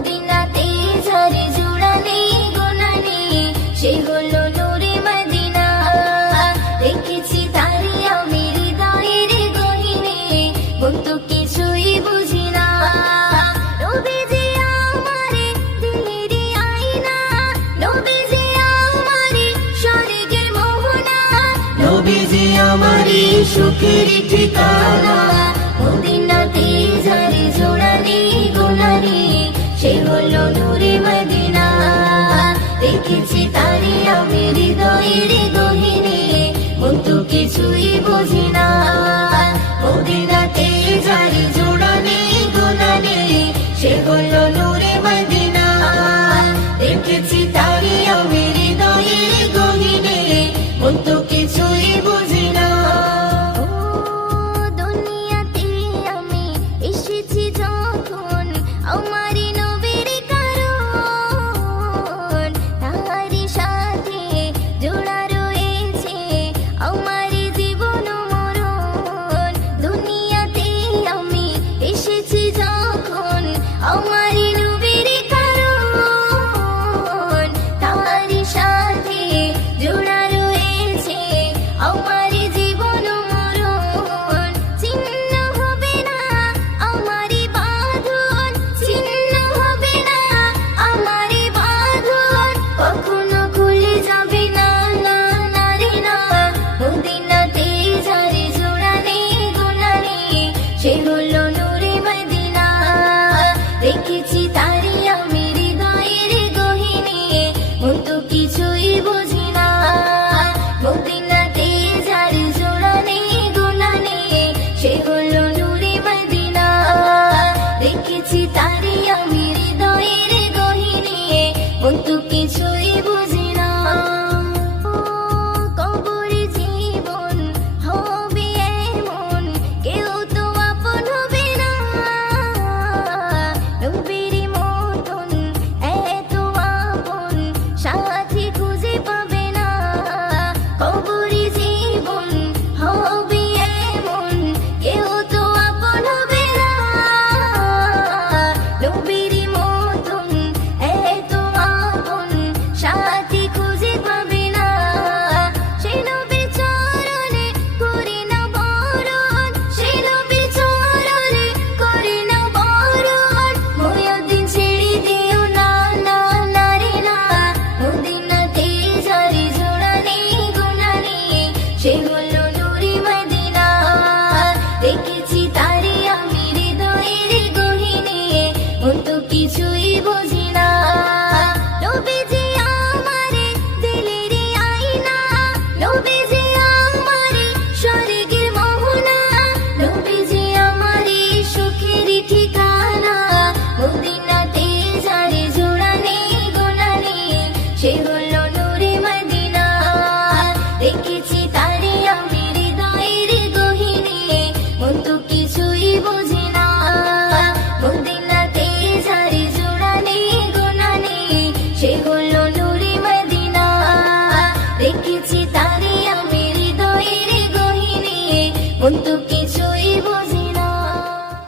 মদিনাতে যারে জোড়ালে গোনালে সে হলো নূরে মদিনা। দেখেছি তারে আমি হৃদয়ের গহীনে, মন তো কিছুই বুঝি না। নবীজি আমারে দিলেরই আয়না, নবীজি আমারে স্বর্গের মোহনা, নবীজি আমারই সুখের ঠিকানা। মদিনাতে যারে জোড়ালে গোনালে সে হলো নূরে মদিনা। দেখেছি তারে আমি হৃদয়ের গহীনে, মন তো কিছুই বুঝি না। মদিনাতে যারে